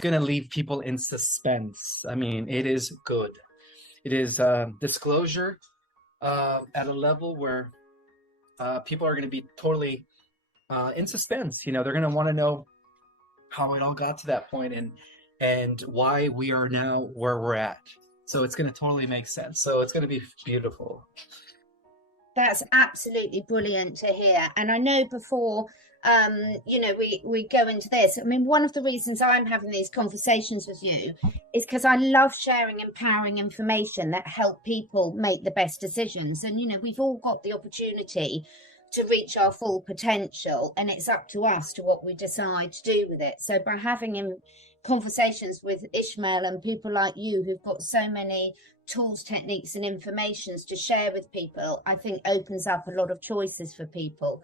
going to leave people in suspense. I mean, it is good. It is disclosure at a level where people are going to be totally in suspense. You know, they're going to want to know how it all got to that point and why we are now where we're at. So it's going to totally make sense. So it's going to be beautiful. That's absolutely brilliant to hear. And I know before, we go into this. I mean, one of the reasons I'm having these conversations with you is because I love sharing empowering information that help people make the best decisions. And, we've all got the opportunity to reach our full potential, and it's up to us to what we decide to do with it. So by having conversations with Ismael and people like you who've got so many tools, techniques and informations to share with people, I think opens up a lot of choices for people.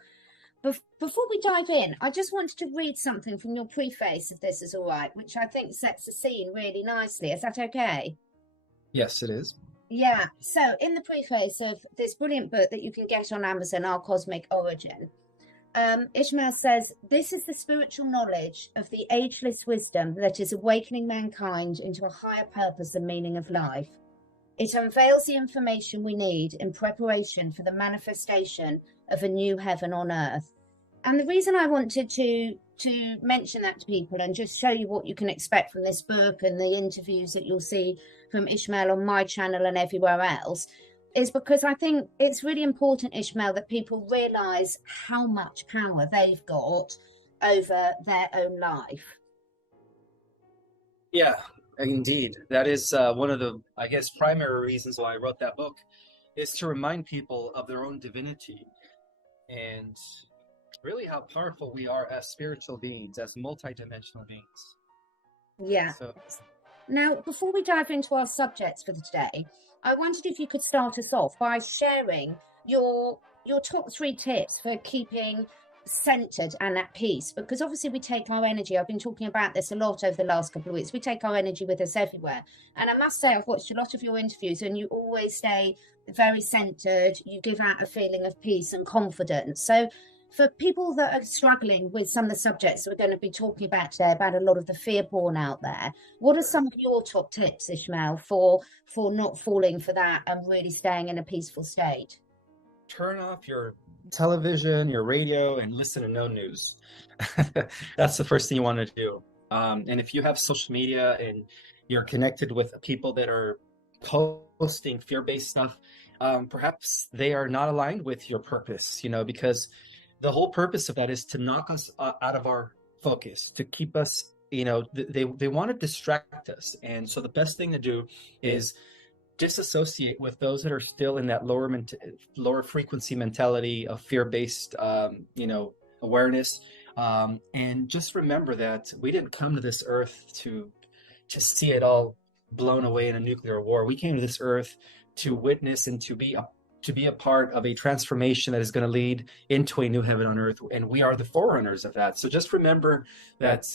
Before we dive in, I just wanted to read something from your preface, if this is all right, which I think sets the scene really nicely. Is that okay? Yes, it is. Yeah. So in the preface of this brilliant book that you can get on Amazon, Our Cosmic Origin, Ishmael says, "This is the spiritual knowledge of the ageless wisdom that is awakening mankind into a higher purpose and meaning of life. It unveils the information we need in preparation for the manifestation of a new heaven on earth." And the reason I wanted to mention that to people and just show you what you can expect from this book and the interviews that you'll see from Ishmael on my channel and everywhere else is because I think it's really important, Ishmael, that people realize how much power they've got over their own life. Yeah, indeed. That is one of the, I guess, primary reasons why I wrote that book, is to remind people of their own divinity and really how powerful we are as spiritual beings, as multidimensional beings. Yeah. So, now, before we dive into our subjects for today, I wondered if you could start us off by sharing your top 3 tips for keeping centered and at peace, because obviously we take our energy. I've been talking about this a lot over the last couple of weeks. We take our energy with us everywhere. And I must say, I've watched a lot of your interviews and you always stay very centered. You give out a feeling of peace and confidence. So for people that are struggling with some of the subjects that we're going to be talking about today, about a lot of the fear porn out there, what are some of your top tips, Ishmael, for not falling for that and really staying in a peaceful state? turn off your television, your radio, and listen to no news. That's the first thing you want to do. And if you have social media and you're connected with people that are posting fear-based stuff, perhaps they are not aligned with your purpose, because the whole purpose of that is to knock us out of our focus, to keep us, they want to distract us. And so the best thing to do is disassociate with those that are still in that lower frequency mentality of fear-based, awareness. And just remember that we didn't come to this earth to see it all blown away in a nuclear war. We came to this earth to witness and to be a part of a transformation that is going to lead into a new heaven on earth, and we are the forerunners of that. So just remember that,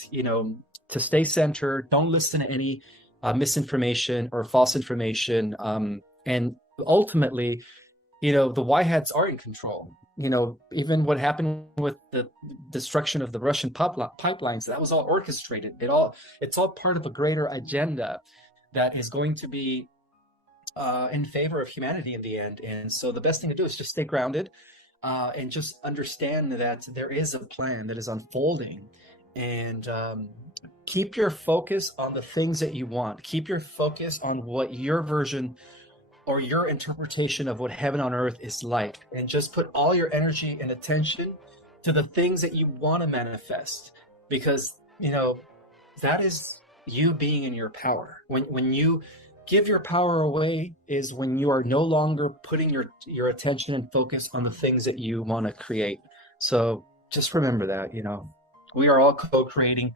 to stay centered. Don't listen to any misinformation or false information, and ultimately, the white hats are in control. Even what happened with the destruction of the Russian pipelines, that was all orchestrated. It's all part of a greater agenda that is going to be in favor of humanity in the end. And so the best thing to do is just stay grounded, and just understand that there is a plan that is unfolding, and keep your focus on the things that you want. Keep your focus on what your version or your interpretation of what heaven on earth is like, and just put all your energy and attention to the things that you want to manifest, because that is you being in your power. When you give your power away is when you are no longer putting your attention and focus on the things that you want to create. So just remember that, we are all co-creating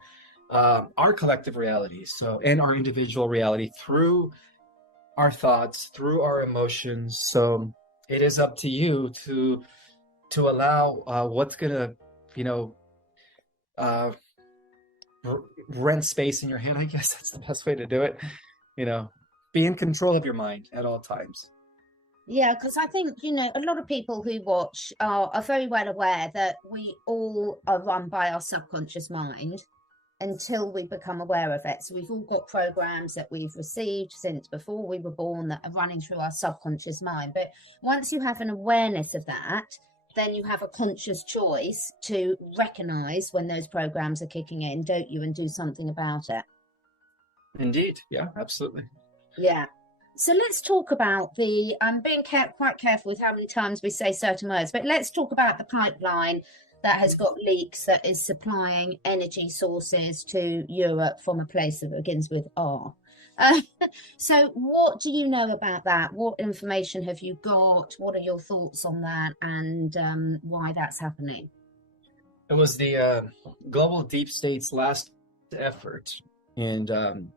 our collective reality, and our individual reality through our thoughts, through our emotions. So it is up to you to allow what's gonna, rent space in your head. I guess that's the best way to do it. Be in control of your mind at all times. Yeah, because I think, a lot of people who watch are very well aware that we all are run by our subconscious mind. until we become aware of it. So we've all got programs that we've received since before we were born that are running through our subconscious mind. But once you have an awareness of that, then you have a conscious choice to recognize when those programs are kicking in, don't you, and do something about it. Indeed. Yeah, absolutely. Yeah. So let's talk about the, I'm being quite careful with how many times we say certain words, but let's talk about the pipeline that has got leaks, that is supplying energy sources to Europe from a place that begins with R. So what do you know about that? What information have you got? What are your thoughts on that, and why that's happening? It was the global deep state's last effort, and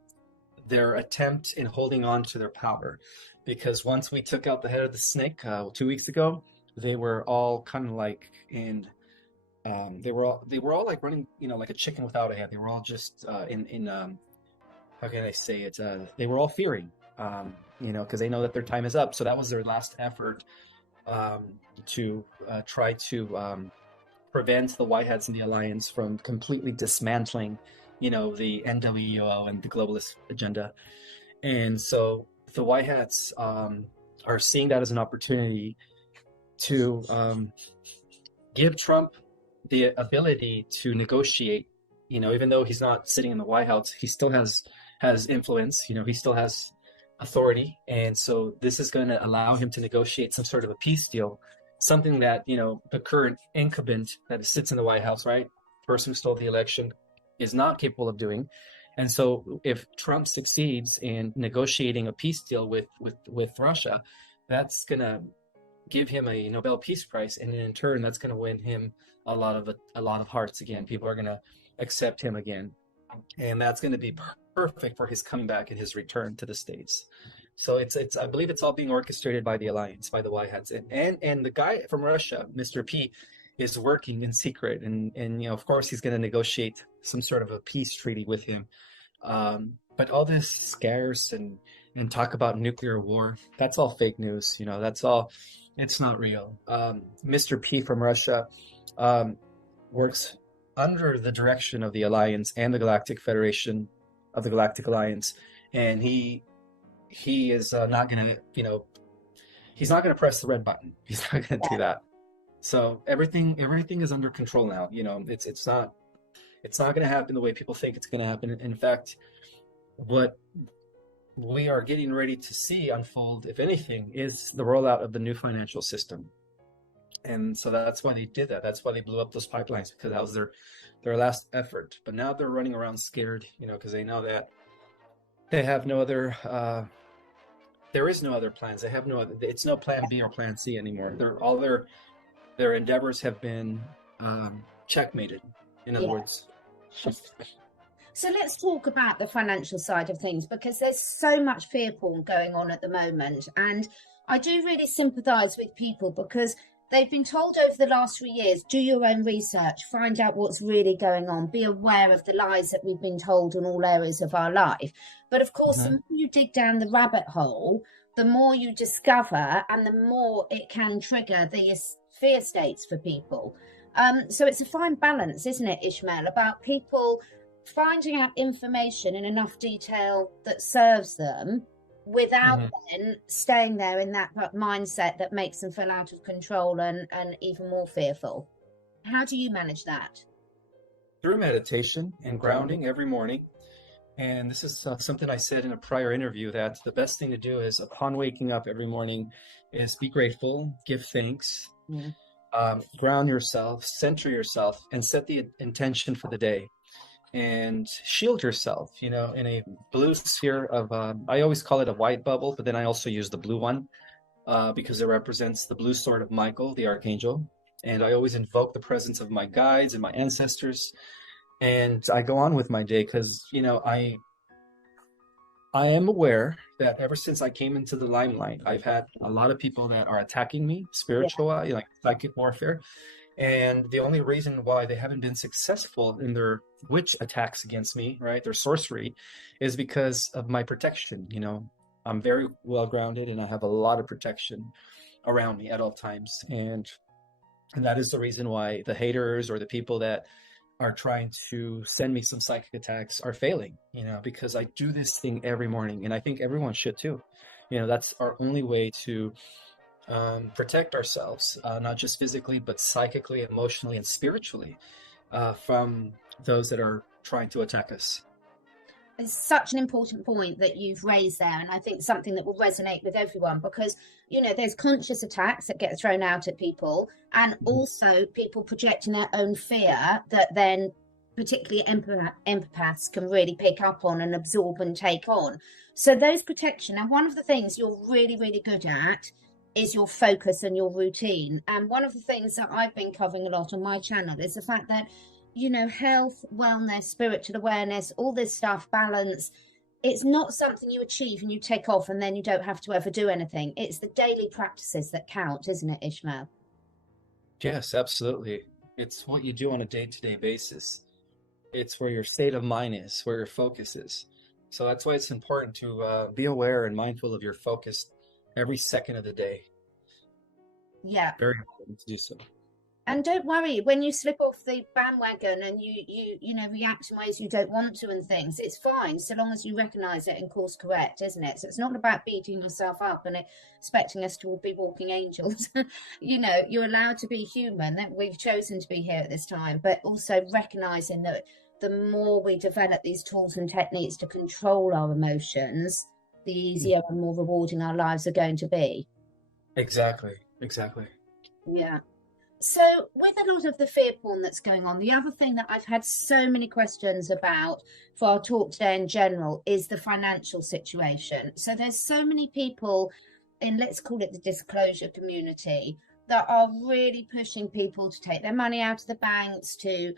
their attempt in holding on to their power, because once we took out the head of the snake 2 weeks ago, they were all kind of like in they were all like running, like a chicken without a head. They were all just in how can I say it? They were all fearing, because they know that their time is up. So that was their last effort to try to prevent the White Hats and the Alliance from completely dismantling, the NWO and the globalist agenda. And so the White Hats are seeing that as an opportunity to give Trump the ability to negotiate. Even though he's not sitting in the White House, he still has influence. He still has authority, and so this is going to allow him to negotiate some sort of a peace deal, something that the current incumbent that sits in the White House, right, person who stole the election, is not capable of doing. And so if Trump succeeds in negotiating a peace deal with Russia, that's going to give him a Nobel Peace Prize, and in turn that's going to win him a lot of hearts again. People are going to accept him again, and that's going to be perfect for his coming back and his return to the States. So it's I believe it's all being orchestrated by the Alliance, by the White Hats, and the guy from Russia, Mr. P, is working in secret, and of course he's going to negotiate some sort of a peace treaty with him. But all this scares and talk about nuclear war, that's all fake news. That's all. It's not real. Mr. P from Russia works under the direction of the Alliance and the Galactic Federation of the Galactic Alliance, and he is not going to, he's not going to press the red button. He's not going to do that. So everything is under control now. It's not going to happen the way people think it's going to happen. In fact, what we are getting ready to see unfold, if anything, is the rollout of the new financial system. And so that's why they did that. That's why they blew up those pipelines, because that was their last effort. But now they're running around scared, because they know that they have no other, there is no other plans. They have no other, it's no plan B or plan C anymore. All their endeavors have been checkmated, in other words. So let's talk about the financial side of things, because there's so much fear porn going on at the moment. And I do really sympathize with people, because they've been told over the last 3 years, do your own research, find out what's really going on, be aware of the lies that we've been told in all areas of our life. But of course, the more you dig down the rabbit hole, the more you discover, and the more it can trigger these fear states for people. So it's a fine balance, isn't it, Ismael, about people finding out information in enough detail that serves them, without then staying there in that mindset that makes them feel out of control and even more fearful. How do you manage that? Through meditation and grounding every morning. And this is something I said in a prior interview, that the best thing to do is, upon waking up every morning, is be grateful, give thanks, ground yourself, center yourself, and set the intention for the day. And shield yourself, in a blue sphere of, I always call it a white bubble, but then I also use the blue one because it represents the blue sword of Michael, the archangel. And I always invoke the presence of my guides and my ancestors. And I go on with my day because, I am aware that ever since I came into the limelight, I've had a lot of people that are attacking me, spiritual, like psychic warfare. And the only reason why they haven't been successful in their witch attacks against me, right, their sorcery, is because of my protection. I'm very well grounded, and I have a lot of protection around me at all times. And that is the reason why the haters, or the people that are trying to send me some psychic attacks are failing, because I do this thing every morning, and I think everyone should too. That's our only way to protect ourselves, not just physically, but psychically, emotionally, and spiritually, from those that are trying to attack us. It's such an important point that you've raised there, and I think something that will resonate with everyone, because there's conscious attacks that get thrown out at people, and also people projecting their own fear that then particularly empaths can really pick up on and absorb and take on. So those protection, now one of the things you're really, really good at is your focus and your routine. And one of the things that I've been covering a lot on my channel is the fact that health, wellness, spiritual awareness, all this stuff, balance, it's not something you achieve and you take off and then you don't have to ever do anything. It's the daily practices that count, isn't it, Ismael? Yes, absolutely. It's what you do on a day-to-day basis. It's where your state of mind is, where your focus is. So that's why it's important to be aware and mindful of your focus every second of the day. Yeah. Very important to do so. And don't worry, when you slip off the bandwagon and you react in ways you don't want to and things, it's fine, so long as you recognise it and course correct, isn't it? So it's not about beating yourself up and expecting us to all be walking angels. You're allowed to be human, that we've chosen to be here at this time, but also recognising that the more we develop these tools and techniques to control our emotions, the easier and more rewarding our lives are going to be. Exactly. Yeah. So with a lot of the fear porn that's going on, the other thing that I've had so many questions about for our talk today in general is the financial situation. So there's so many people in, let's call it the disclosure community, that are really pushing people to take their money out of the banks, to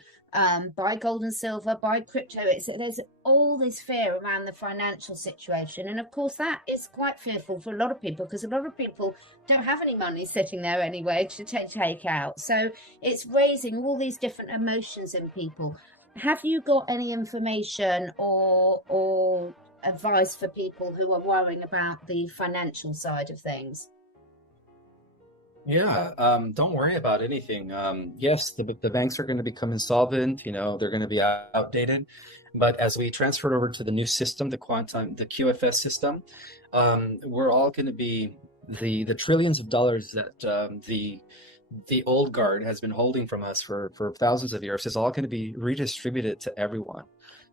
buy gold and silver, buy crypto. There's all this fear around the financial situation. And of course, that is quite fearful for a lot of people, because a lot of people don't have any money sitting there anyway to take out. So it's raising all these different emotions in people. Have you got any information or advice for people who are worrying about the financial side of things? Yeah, don't worry about anything. Yes, the banks are going to become insolvent, they're going to be outdated. But as we transfer over to the new system, the QFS system, we're all going to be the trillions of dollars that the old guard has been holding from us for thousands of years is all going to be redistributed to everyone.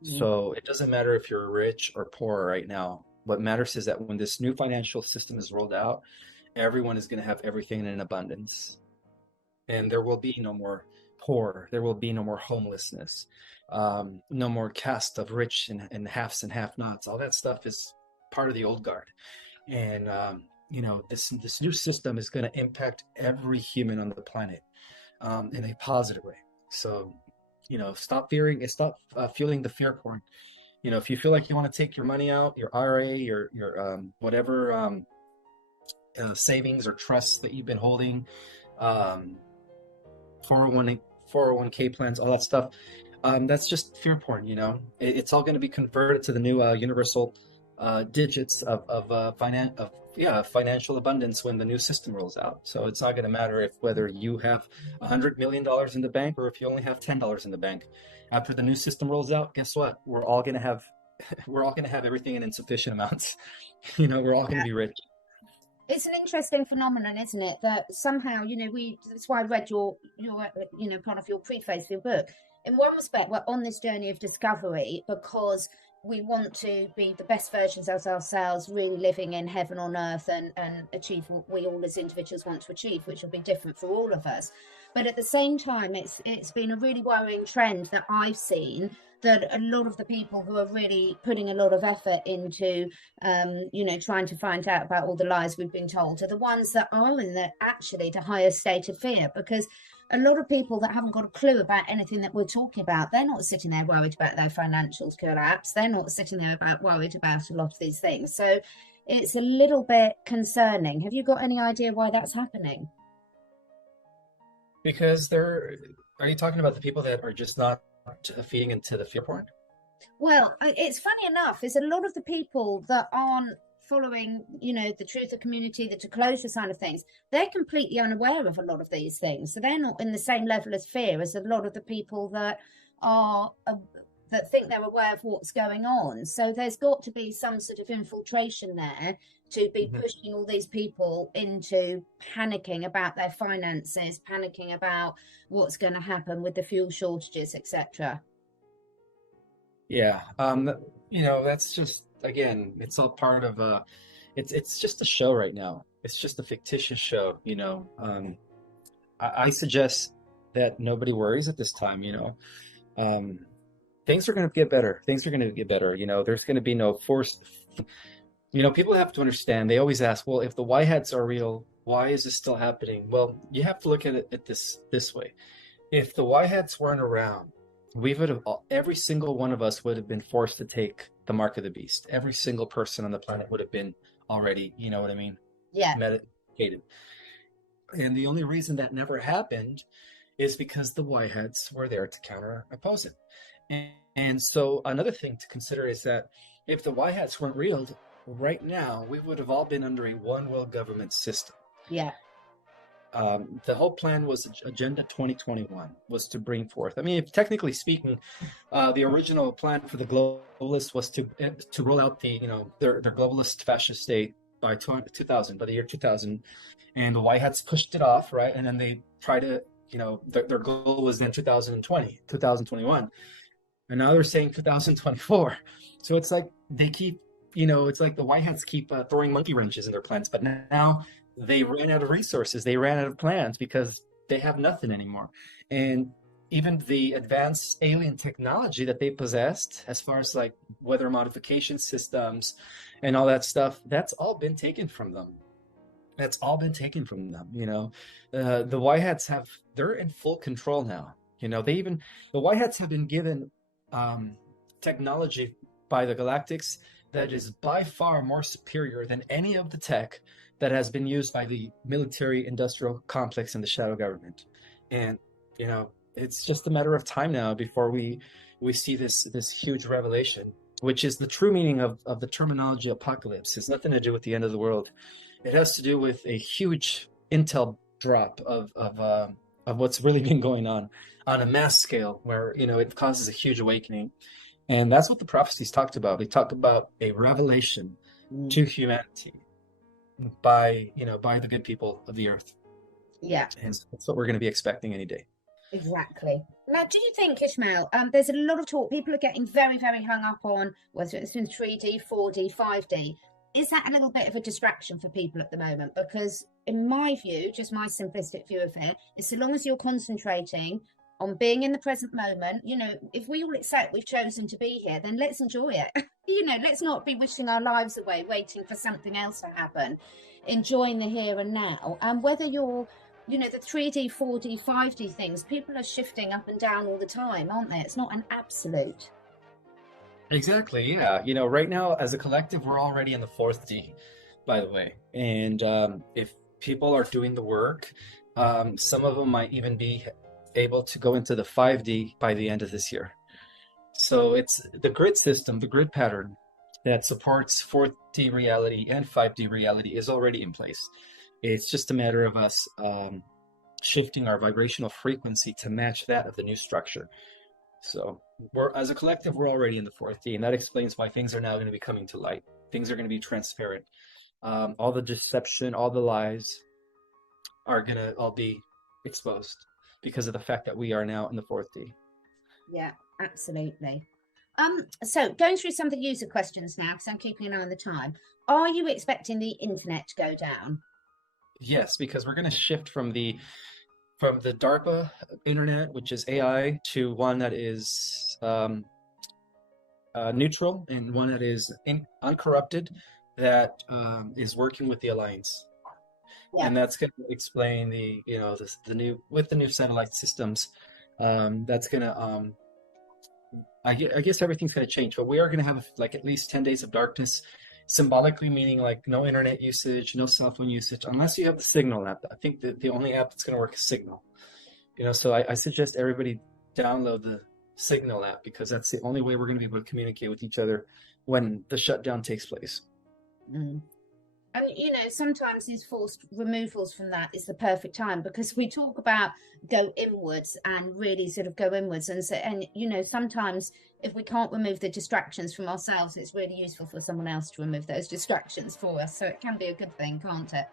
So it doesn't matter if you're rich or poor right now. What matters is that when this new financial system is rolled out, everyone is going to have everything in abundance, and there will be no more poor. There will be no more homelessness, no more caste of rich and halves and have-nots. All that stuff is part of the old guard, and this new system is going to impact every human on the planet in a positive way. So stop fearing and stop fueling the fear porn. If you feel like you want to take your money out, your IRA, your whatever savings or trusts that you've been holding, 401k plans, all that stuff, that's just fear porn. It's all going to be converted to the new universal digits of financial abundance when the new system rolls out. So it's not going to matter whether you have $100 million in the bank or if you only have $10 in the bank. After the new system rolls out, guess what? We're all going to have everything in insufficient amounts. We're all going to be rich. It's an interesting phenomenon, isn't it? That somehow, that's why I read your part of your preface for your book. In one respect, we're on this journey of discovery because we want to be the best versions of ourselves, really living in heaven on earth and achieve what we all as individuals want to achieve, which will be different for all of us. But at the same time, it's been a really worrying trend that I've seen, that a lot of the people who are really putting a lot of effort into, trying to find out about all the lies we've been told, are the ones that are in the highest state of fear. Because a lot of people that haven't got a clue about anything that we're talking about, they're not sitting there worried about their financials collapse. They're not sitting there worried about a lot of these things. So it's a little bit concerning. Have you got any idea why that's happening? Because are you talking about the people that are just not feeding into the fear porn? Well, it's funny enough, is a lot of the people that aren't following, the truth of community, the disclosure side of things, they're completely unaware of a lot of these things. So they're not in the same level of fear as a lot of the people that are that think they're aware of what's going on. So there's got to be some sort of infiltration there to be pushing all these people into panicking about their finances, panicking about what's going to happen with the fuel shortages, etc. Yeah. That's just, again, it's all part of it's just a show right now. It's just a fictitious show. I suggest that nobody worries at this time. Things are going to get better. Things are going to get better. There's going to be no forced. People have to understand. They always ask, well, if the white hats are real, why is this still happening? Well, you have to look at it this way. If the white hats weren't around, every single one of us would have been forced to take the mark of the beast. Every single person on the planet would have been already, you know what I mean? Yeah. Medicated. And the only reason that never happened is because the white hats were there to counter-oppose it. And so another thing to consider is that if the white hats weren't real, right now we would have all been under a one world government system. Yeah. The whole plan was Agenda 2021 was to bring forth. I mean, technically speaking, the original plan for the globalists was to roll out their globalist fascist state by 2000, by the year 2000, and the white hats pushed it off, right? And then they try to, their goal was then 2021. And now they're saying 2024. So it's like they keep, it's like the white hats keep throwing monkey wrenches in their plans. But now they ran out of resources. They ran out of plans because they have nothing anymore. And even the advanced alien technology that they possessed, as far as like weather modification systems and all that stuff, that's all been taken from them. The white hats they're in full control now. The white hats have been given technology by the Galactics that is by far more superior than any of the tech that has been used by the military industrial complex and the shadow government. And it's just a matter of time now before we see this huge revelation, which is the true meaning of the terminology apocalypse. It's nothing to do with the end of the world. It has to do with a huge intel drop of what's really been going on a mass scale, where it causes a huge awakening. And that's what the prophecies talked about. They talked about a revelation to humanity by the good people of the earth. Yeah. And that's what we're going to be expecting any day. Exactly. Now, do you think, Ismael, there's a lot of talk, people are getting very, very hung up on whether it's in 3D, 4D, 5D. Is that a little bit of a distraction for people at the moment? Because in my view, just my simplistic view of it, is so long as you're concentrating on being in the present moment, if we all accept we've chosen to be here, then let's enjoy it. Let's not be wishing our lives away, waiting for something else to happen, enjoying the here and now. And whether you're, the 3D, 4D, 5D things, people are shifting up and down all the time, aren't they? It's not an absolute. Exactly, yeah. Right now, as a collective, we're already in the 4D, by the way. And if people are doing the work, some of them might even be able to go into the 5D by the end of this year. So it's the grid system, the grid pattern that supports 4D reality and 5D reality is already in place. It's just a matter of us shifting our vibrational frequency to match that of the new structure. So as a collective, we're already in the 4D, and that explains why things are now going to be coming to light. Things are going to be transparent. All the deception, all the lies are going to all be exposed because of the fact that we are now in the 4D. Yeah, absolutely. So going through some of the user questions now, because I'm keeping an eye on the time. Are you expecting the internet to go down? Yes, because we're going to shift from the DARPA internet, which is AI, to one that is neutral and one that is uncorrupted, that is working with the Alliance. Yeah. And that's going to explain the new satellite systems. That's going to I guess everything's going to change, but we are going to have like at least 10 days of darkness, symbolically meaning like no internet usage, no cell phone usage, unless you have the Signal app. I think that the only app that's going to work is Signal. So I suggest everybody download the Signal app, because that's the only way we're going to be able to communicate with each other when the shutdown takes place. And sometimes these forced removals from that is the perfect time, because we talk about go inwards and really sort of go inwards. And so, sometimes if we can't remove the distractions from ourselves, it's really useful for someone else to remove those distractions for us. So it can be a good thing, can't it?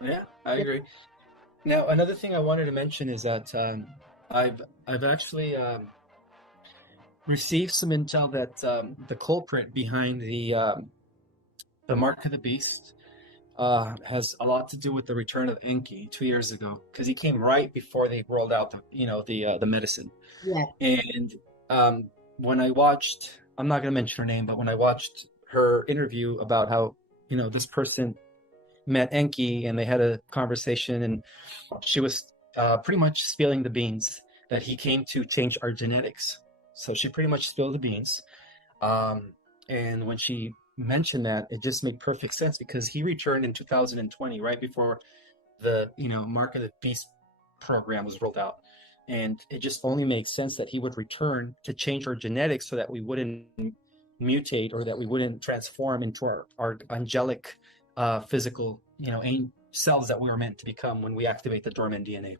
Yeah, I agree. Now, another thing I wanted to mention is that I've actually received some intel that the culprit behind the Mark of the Beast has a lot to do with the return of 𝐑𝐔𝐒𝐒𝐈𝐀 2 years ago, because he came right before they rolled out the medicine. Yeah. And when I watched, I'm not going to mention her name, but when I watched her interview about how this person met 𝐑𝐔𝐒𝐒𝐈𝐀 and they had a conversation, and she was pretty much spilling the beans that he came to change our genetics. So she pretty much spilled the beans. And when she mentioned that, it just made perfect sense, because he returned in 2020, right before the Mark of the Beast program was rolled out. And it just only makes sense that he would return to change our genetics so that we wouldn't mutate, or that we wouldn't transform into our angelic physical cells that we were meant to become when we activate the dormant DNA.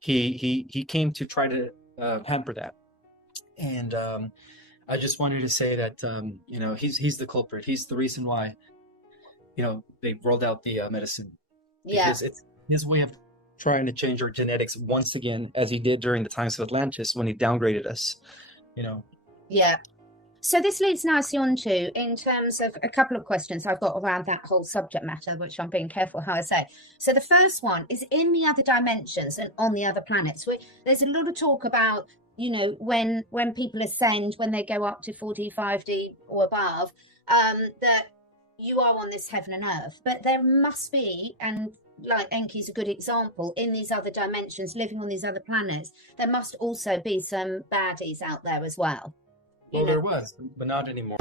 He came to try to hamper that. And I just wanted to say that he's the culprit. He's the reason why they rolled out the medicine. Yeah. Because it's his way of trying to change our genetics once again, as he did during the times of Atlantis when he downgraded us. Yeah. So this leads nicely on to, in terms of a couple of questions I've got around that whole subject matter, which I'm being careful how I say. So the first one is, in the other dimensions and on the other planets, there's a lot of talk about when people ascend, when they go up to 4D, 5D or above, that you are on this heaven and earth. But there must be, and like 𝐑𝐔𝐒𝐒𝐈𝐀's a good example, in these other dimensions, living on these other planets, there must also be some baddies out there as well. Well, there was, but not anymore.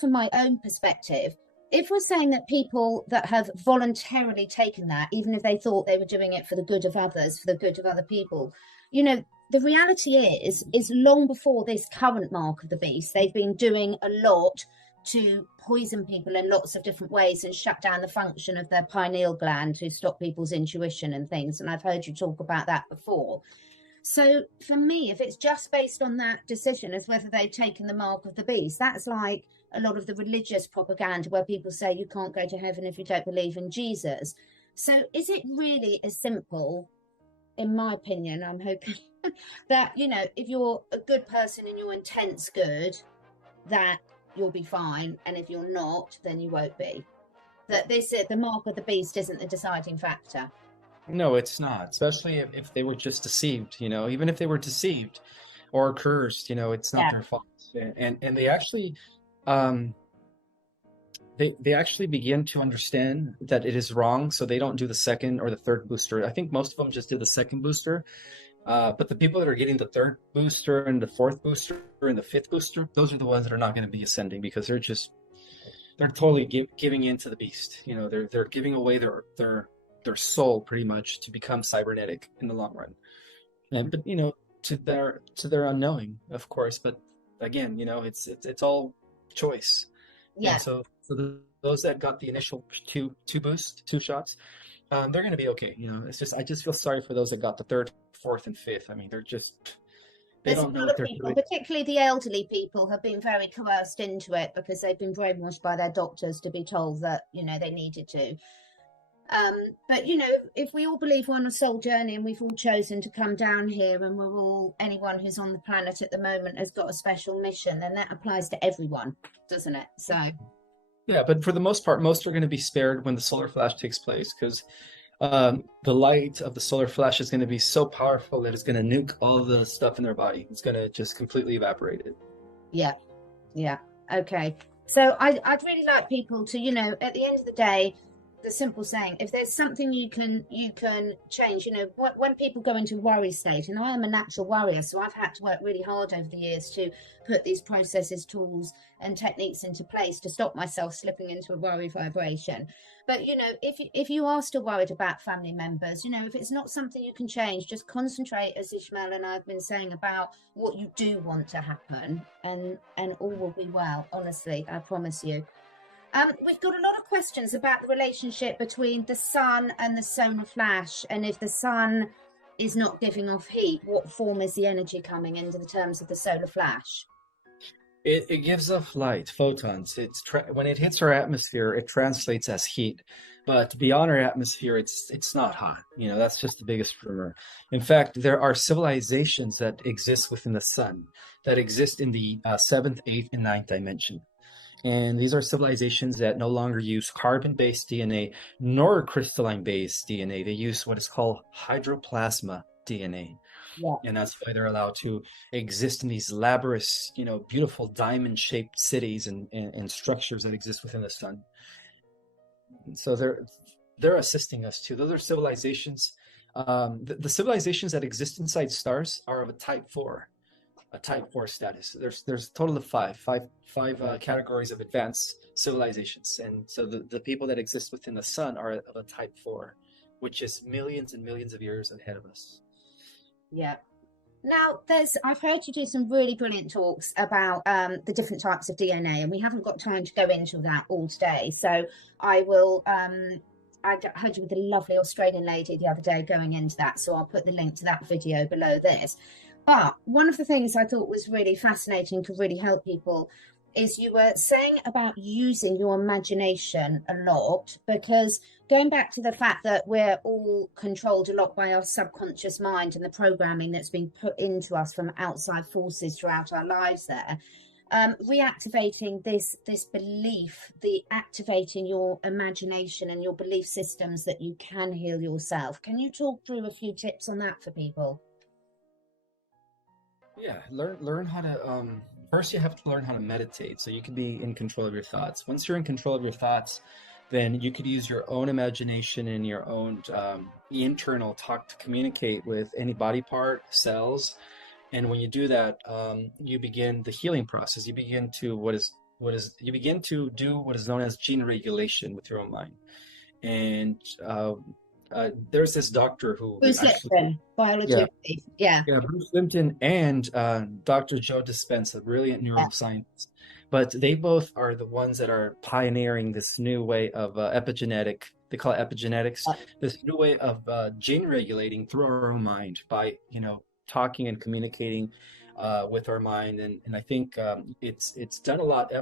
From my own perspective, if we're saying that people that have voluntarily taken that, even if they thought they were doing it for the good of others, for the good of other people, the reality is long before this current Mark of the Beast, they've been doing a lot to poison people in lots of different ways and shut down the function of their pineal gland to stop people's intuition and things. And I've heard you talk about that before. So for me, if it's just based on that decision as whether they've taken the Mark of the Beast, that's like a lot of the religious propaganda where people say you can't go to heaven if you don't believe in Jesus. So is it really as simple, in my opinion, I'm hoping, that, if you're a good person and your intent's good, that you'll be fine, and if you're not, then you won't be? That the Mark of the Beast isn't the deciding factor? No, it's not, especially if they were just deceived, even if they were deceived or cursed, it's not their fault. And they actually they actually begin to understand that it is wrong, so they don't do the second or the third booster. I think most of them just did the second booster, but the people that are getting the third booster and the fourth booster and the fifth booster, those are the ones that are not going to be ascending, because they're totally giving in to the beast. They're giving away their their soul pretty much to become cybernetic in the long run. And but to their unknowing, of course. But again, it's all choice. Yeah. And those that got the initial two shots, they're going to be okay. It's just I just feel sorry for those that got the third, fourth, and fifth. I mean, they There's a don't know lot what of they're people, doing. particularly the elderly people, have been very coerced into it because they've been brainwashed by their doctors to be told that, they needed to. But if we all believe we're on a soul journey and we've all chosen to come down here, and anyone who's on the planet at the moment has got a special mission, then that applies to everyone, doesn't it? So Yeah, but for the most part, most are going to be spared when the solar flash takes place, because the light of the solar flash is going to be so powerful that it's going to nuke all the stuff in their body. It's going to just completely evaporate it. yeah, okay. So I'd really like people to, at the end of the day, the simple saying, if there's something you can change, when people go into worry state, and I am a natural worrier, so I've had to work really hard over the years to put these processes, tools and techniques into place to stop myself slipping into a worry vibration. But if you are still worried about family members, if it's not something you can change, just concentrate, as Ismael and I have been saying, about what you do want to happen, and all will be well. Honestly, I promise you. We've got a lot of questions about the relationship between the sun and the solar flash, and if the sun is not giving off heat, what form is the energy coming into the terms of the solar flash? It gives off light, photons. When it hits our atmosphere, it translates as heat. But beyond our atmosphere, it's not hot. That's just the biggest rumor. In fact, there are civilizations that exist within the sun, that exist in the seventh, eighth, and ninth dimension. And these are civilizations that no longer use carbon-based DNA nor crystalline-based DNA. They use what is called hydroplasma DNA. Yeah. And that's why they're allowed to exist in these laborious, beautiful diamond-shaped cities and structures that exist within the sun. So they're assisting us too. Those are civilizations. The civilizations that exist inside stars are of a type 4. A type 4 status. There's a total of five categories of advanced civilizations, and so the people that exist within the sun are of a type 4, which is millions and millions of years ahead of us. Yeah. Now, I've heard you do some really brilliant talks about the different types of DNA, and we haven't got time to go into that all today. So I will. I heard you with a lovely Australian lady the other day going into that, so I'll put the link to that video below this. But one of the things I thought was really fascinating, could really help people, is you were saying about using your imagination a lot, because going back to the fact that we're all controlled a lot by our subconscious mind and the programming that's been put into us from outside forces throughout our lives there, reactivating this belief, activating your imagination and your belief systems that you can heal yourself. Can you talk through a few tips on that for people? Yeah, learn how to first you have to learn how to meditate so you can be in control of your thoughts. Once you're in control of your thoughts, then you could use your own imagination and your own internal talk to communicate with any body part, cells. And when you do that, you begin the healing process. You begin to you begin to do what is known as gene regulation with your own mind. And there's this doctor who Bruce Lipton, biology. Yeah, Bruce Lipton and Dr. Joe Dispenza, a brilliant neuroscientist. But they both are the ones that are pioneering this new way of epigenetic. They call it epigenetics. This new way of gene regulating through our own mind by talking and communicating with our mind, and I think it's done a lot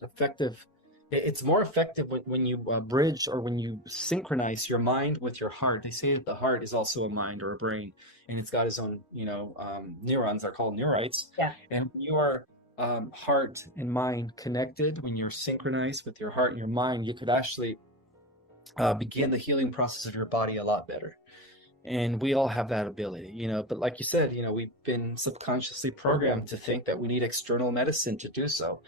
effective. It's more effective when you bridge, or when you synchronize your mind with your heart. They say that the heart is also a mind or a brain, and it's got its own, neurons are called neurites. Yeah. And when you are heart and mind connected, when you're synchronized with your heart and your mind, you could actually begin the healing process of your body a lot better. And we all have that ability, but like you said, we've been subconsciously programmed to think that we need external medicine to do so.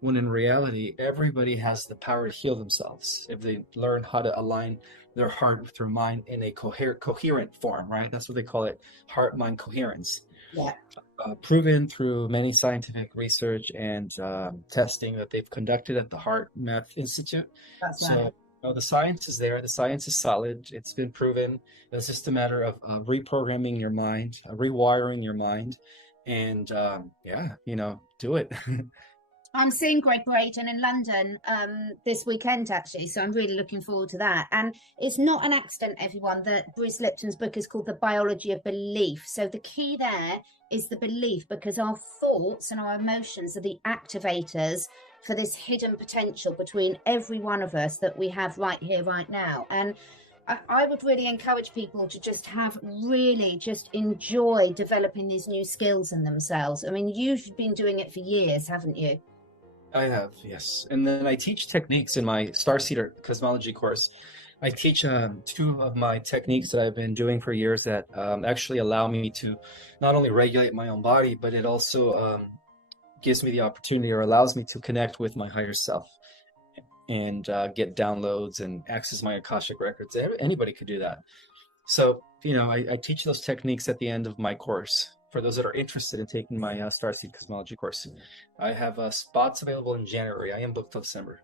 When in reality, everybody has the power to heal themselves if they learn how to align their heart with their mind in a coherent form, right? That's what they call it, heart-mind coherence. Yeah. Proven through many scientific research and testing that they've conducted at the Heart Math Institute. That's right. Oh, the science is there. The science is solid. It's been proven. It's just a matter of reprogramming your mind, rewiring your mind, and yeah, do it. I'm seeing Greg Braden in London this weekend, actually. So I'm really looking forward to that. And it's not an accident, everyone, that Bruce Lipton's book is called The Biology of Belief. So the key there is the belief, because our thoughts and our emotions are the activators for this hidden potential between every one of us that we have right here, right now. And I would really encourage people to just enjoy developing these new skills in themselves. I mean, you've been doing it for years, haven't you? I have, yes. And then I teach techniques in my Starseeder cosmology course. I teach two of my techniques that I've been doing for years that actually allow me to not only regulate my own body, but it also gives me the opportunity, or allows me to connect with my higher self and get downloads and access my Akashic records. Anybody could do that. So, I teach those techniques at the end of my course. For those that are interested in taking my Starseed Cosmology course, I have spots available in January. I am booked till December.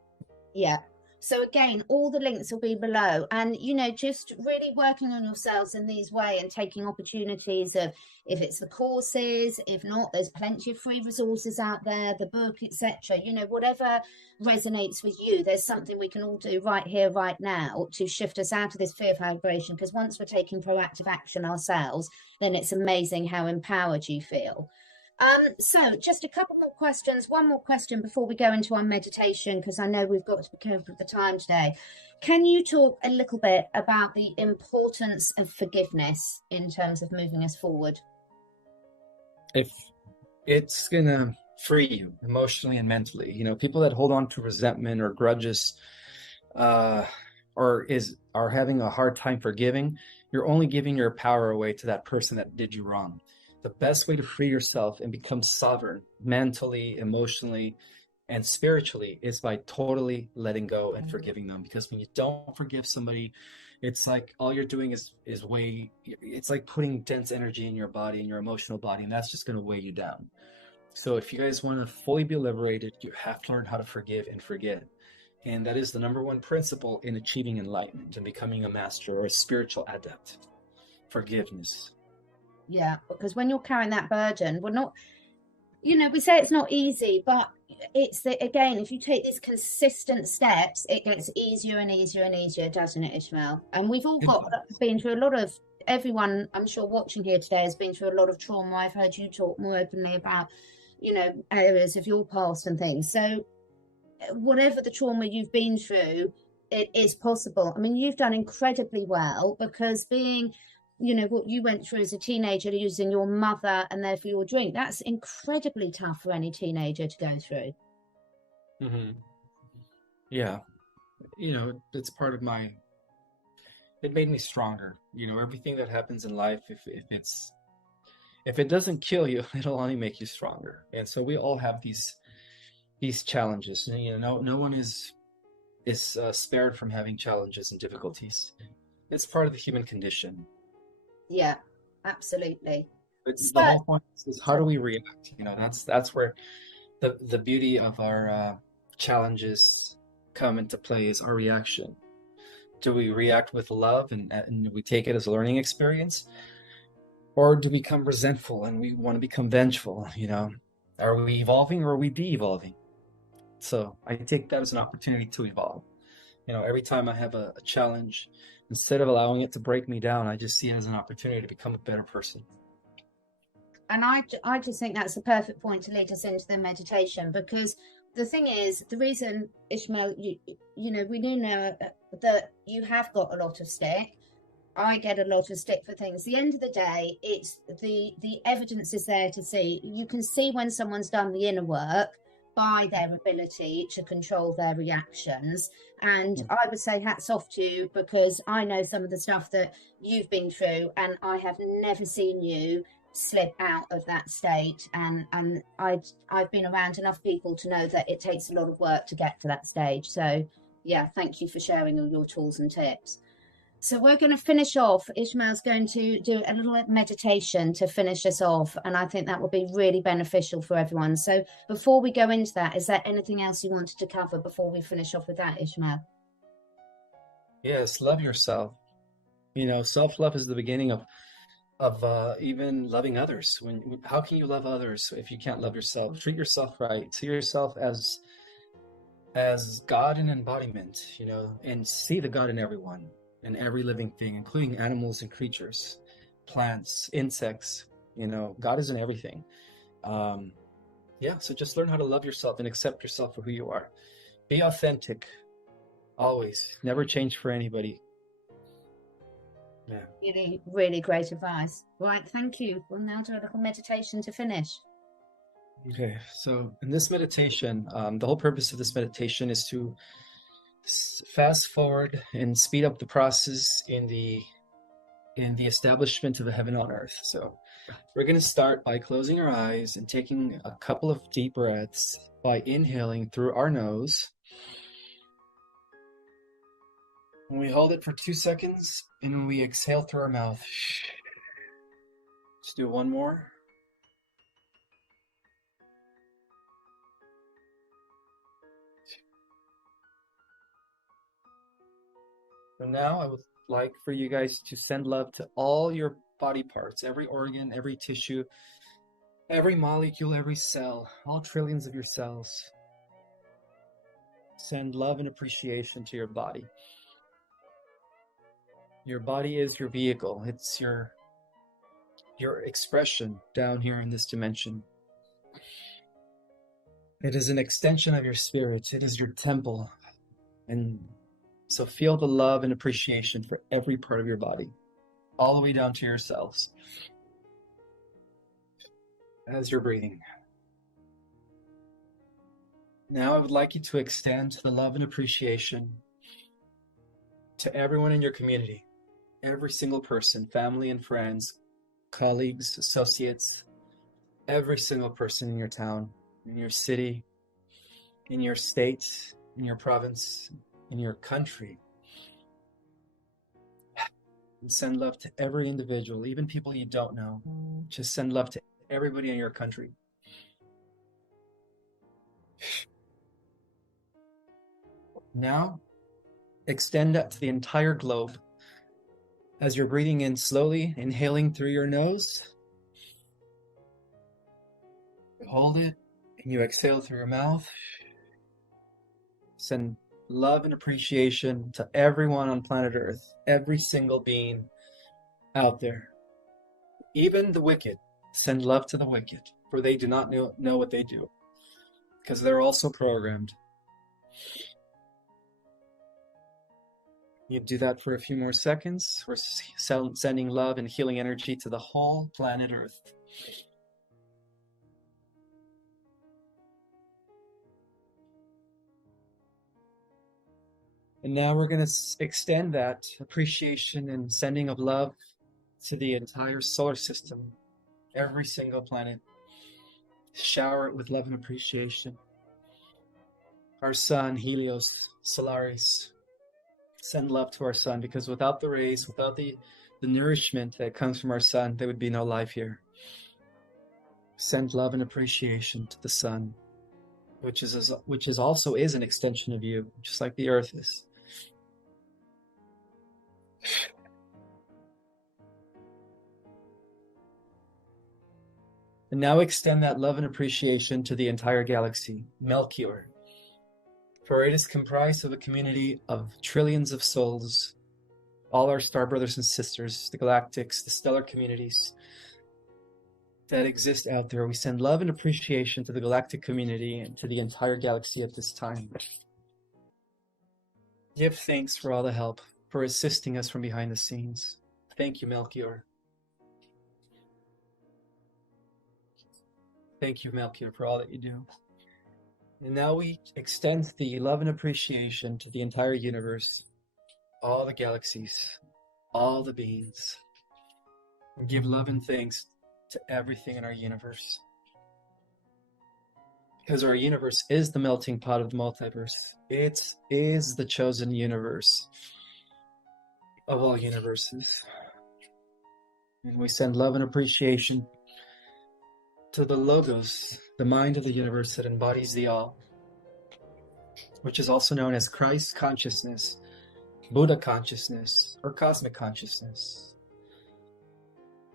Yeah. So again, all the links will be below, and just really working on yourselves in these way and taking opportunities of, if it's the courses, if not, there's plenty of free resources out there, the book, etc. Whatever resonates with you, there's something we can all do right here, right now, to shift us out of this fear vibration. Because once we're taking proactive action ourselves, then it's amazing how empowered you feel. So just a couple more questions. One more question before we go into our meditation, because I know we've got to be careful of the time today. Can you talk a little bit about the importance of forgiveness in terms of moving us forward? If it's gonna free you emotionally and mentally, people that hold on to resentment or grudges, or are having a hard time forgiving, you're only giving your power away to that person that did you wrong. The best way to free yourself and become sovereign mentally, emotionally, and spiritually is by totally letting go and forgiving them. Because when you don't forgive somebody, it's like all you're doing is it's like putting dense energy in your body, in your emotional body, and that's just going to weigh you down. So if you guys want to fully be liberated, you have to learn how to forgive and forget. And that is the number one principle in achieving enlightenment and becoming a master or a spiritual adept. Forgiveness. Yeah, because when you're carrying that burden, we're not, we say it's not easy, but it's again, if you take these consistent steps, it gets easier and easier and easier, doesn't it, Ismael? And we've all been through a lot of, everyone I'm sure watching here today has been through a lot of trauma. I've heard you talk more openly about, areas of your past and things. So whatever the trauma you've been through, it is possible. I mean, you've done incredibly well, because being what you went through as a teenager, using your mother and therefore your drink, that's incredibly tough for any teenager to go through. Mm-hmm. Yeah. It's part of it made me stronger. Everything that happens in life, if it doesn't kill you, it'll only make you stronger. And so we all have these challenges. No one is spared from having challenges and difficulties. It's part of the human condition. Yeah, absolutely. The whole point is how do we react? That's where the beauty of our challenges come into play, is our reaction. Do we react with love and we take it as a learning experience? Or do we become resentful and we want to become vengeful? Are we evolving or are we de-evolving? So I take that as an opportunity to evolve. Every time I have a challenge, instead of allowing it to break me down, I just see it as an opportunity to become a better person. And I just think that's the perfect point to lead us into the meditation, because the thing is, the reason, Ismael, we do know that you have got a lot of stick. I get a lot of stick for things. At the end of the day, it's the evidence is there to see. You can see when someone's done the inner work by their ability to control their reactions. And I would say hats off to you, because I know some of the stuff that you've been through, and I have never seen you slip out of that state. And I've been around enough people to know that it takes a lot of work to get to that stage. So yeah, thank you for sharing all your tools and tips. So we're going to finish off. Ismael's going to do a little meditation to finish us off, and I think that will be really beneficial for everyone. So before we go into that, is there anything else you wanted to cover before we finish off with that, Ismael? Yes, love yourself. Self-love is the beginning of even loving others. How can you love others if you can't love yourself? Treat yourself right. See yourself as God in embodiment, and see the God in everyone and every living thing, including animals and creatures, plants, insects. God is in everything. Um, yeah, so just learn how to love yourself and accept yourself for who you are. Be authentic, always. Never change for anybody. Yeah. Really, really great advice. Right, thank you. We'll now do a little meditation to finish. Okay, so in this meditation, the whole purpose of this meditation is to fast forward and speed up the process in the establishment of a heaven on earth. So we're going to start by closing our eyes and taking a couple of deep breaths by inhaling through our nose. And we hold it for 2 seconds, and we exhale through our mouth. Let's do one more. So now I would like for you guys to send love to all your body parts, every organ, every tissue, every molecule, every cell, all trillions of your cells. Send love and appreciation to your body. Your body is your vehicle. It's your expression down here in this dimension. It is an extension of your spirit. It is your temple. And so feel the love and appreciation for every part of your body, all the way down to your cells, as you're breathing. Now I would like you to extend the love and appreciation to everyone in your community, every single person, family and friends, colleagues, associates, every single person in your town, in your city, in your state, in your province, in your country. And send love to every individual, even people you don't know. Just send love to everybody in your country. Now, extend that to the entire globe. As you're breathing in slowly, inhaling through your nose, hold it, and you exhale through your mouth. Send love and appreciation to everyone on planet Earth, every single being out there. Even the wicked. Send love to the wicked, for they do not know what they do, because they're also programmed. You do that for a few more seconds. We're sending love and healing energy to the whole planet Earth. And now we're going to extend that appreciation and sending of love to the entire solar system, every single planet. Shower it with love and appreciation. Our sun, Helios, Solaris. Send love to our sun, because without the rays, without the nourishment that comes from our sun, there would be no life here. Send love and appreciation to the sun, which is also an extension of you, just like the earth is. And now extend that love and appreciation to the entire galaxy, Melchior. For it is comprised of a community of trillions of souls, all our star brothers and sisters, the galactics, the stellar communities that exist out there. We send love and appreciation to the galactic community and to the entire galaxy at this time. Give thanks for all the help, for assisting us from behind the scenes. Thank you, Melchior. Thank you, Melchior, for all that you do. And now we extend the love and appreciation to the entire universe, all the galaxies, all the beings. And give love and thanks to everything in our universe. Because our universe is the melting pot of the multiverse. It is the chosen universe of all universes. And we send love and appreciation to the Logos, the mind of the universe that embodies the all, which is also known as Christ consciousness, Buddha consciousness, or cosmic consciousness.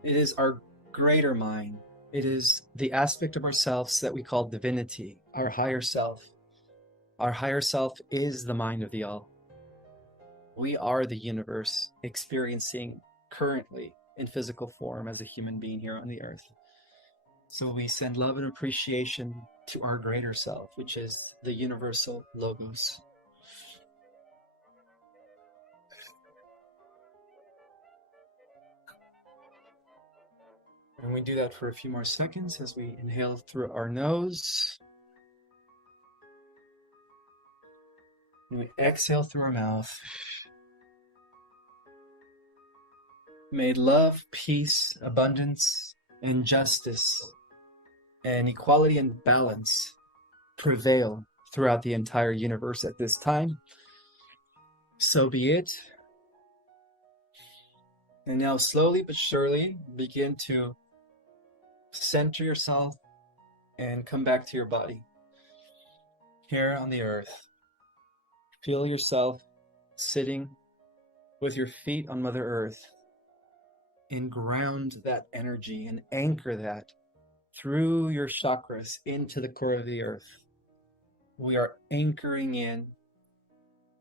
It is our greater mind. It is the aspect of ourselves that we call divinity, our higher self. Our higher self is the mind of the all. We are the universe experiencing currently in physical form as a human being here on the earth. So we send love and appreciation to our greater self, which is the universal logos. And we do that for a few more seconds as we inhale through our nose. And we exhale through our mouth. May love, peace, abundance, and justice, and equality and balance prevail throughout the entire universe at this time. So be it. And now slowly but surely begin to center yourself and come back to your body. Here on the earth, feel yourself sitting with your feet on Mother Earth, and ground that energy and anchor that through your chakras into the core of the earth. We are anchoring in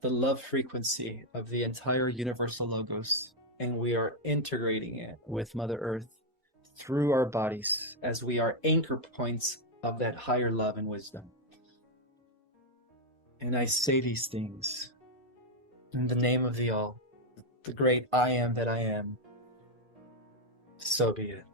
the love frequency of the entire universal logos, and we are integrating it with Mother Earth through our bodies as we are anchor points of that higher love and wisdom. And I say these things in the name of the all, the great I am that I am. So be it.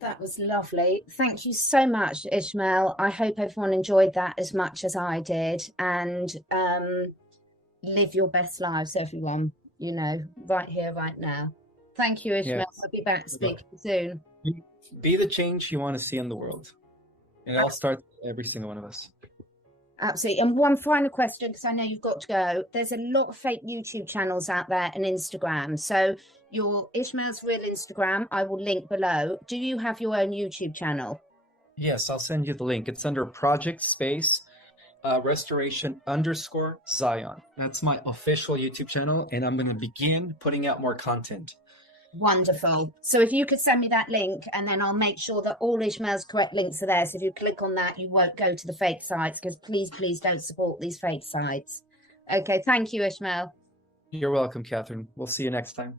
That was lovely. Thank you so much, Ismael. I hope everyone enjoyed that as much as I did. And live your best lives, everyone, you know, right here, right now. Thank you, Ismael. Yes. I'll be back speaking soon. Be the change you want to see in the world. And I'll start with every single one of us. Absolutely. And one final question, because I know you've got to go. There's a lot of fake YouTube channels out there and Instagram. So your Ismael's real Instagram, I will link below. Do you have your own YouTube channel? Yes, I'll send you the link. It's under Project Space Restoration_Zion. That's my official YouTube channel, and I'm going to begin putting out more content. Wonderful. So if you could send me that link, and then I'll make sure that all Ismael's correct links are there. So if you click on that, you won't go to the fake sites, because please don't support these fake sites. Okay, thank you, Ismael. You're welcome, Catherine. We'll see you next time.